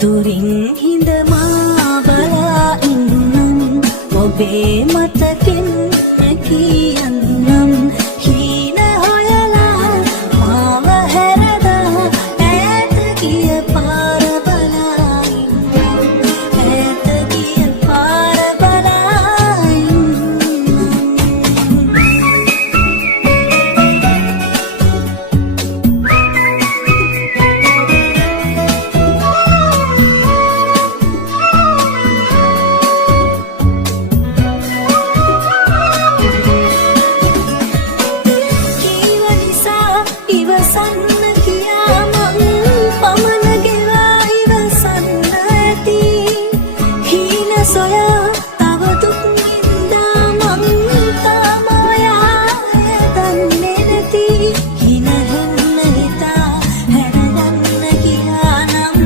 දුරින් හිඳ මා බලා ඉන්නම් ඔබේ මතකෙන් කියන්නම් හීන හොයලා මාව හැරදා ඈත ගිය පාර බලා ඉන්නම් ඈත ගිය පාර බලා ඉන්නම් ඉවසන්න කියා මං පමන ගෙවා ඉවසන්න ඇති හීන සොයා තව දුක් වින්දා මං තාම ඔයා දන්නේ නැති හින හෙන්න හිතා හැරගන්න කියා නම්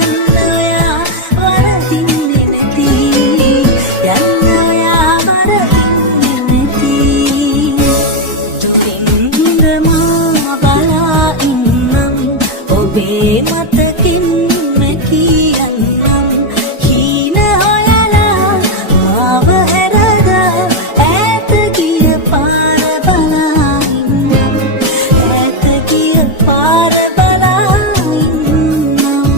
යන්න ඔයා වරදින්නේ නැති යන්න ඔයා වරදින්නේ නැති දුරින් හිඳ ඔබේ මතකින් කියන්නම් හීන හොයලා මාව හැරදා ඈත ගිය පාර බලා ඉන්නම් ඈත ගිය පාර බලා ඉන්නම්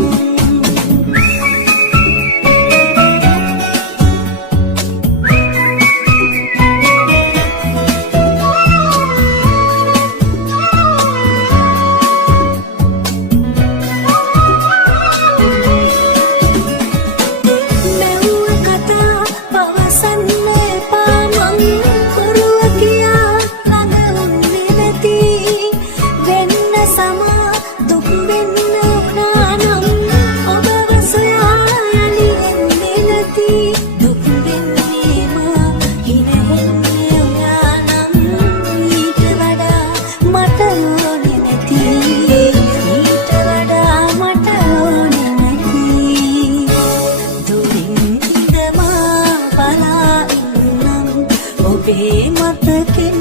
ඔබේ මතකෙන්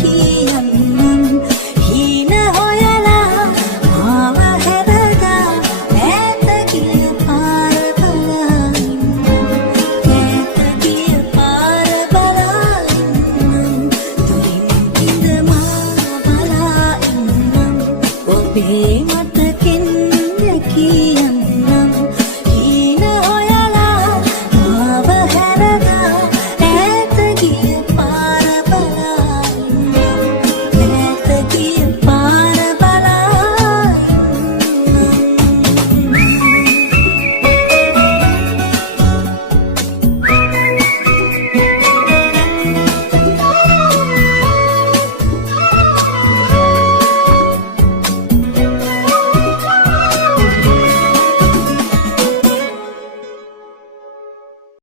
කියන්නම් හීන හොයලා මාව හැරදා ඈත ගිය පාර බලා ඉන්නම් ඈත ගිය පාර බලා ඉන්නම් දුරින් ඉඳ මා බලා ඉන්නම් ඔබේ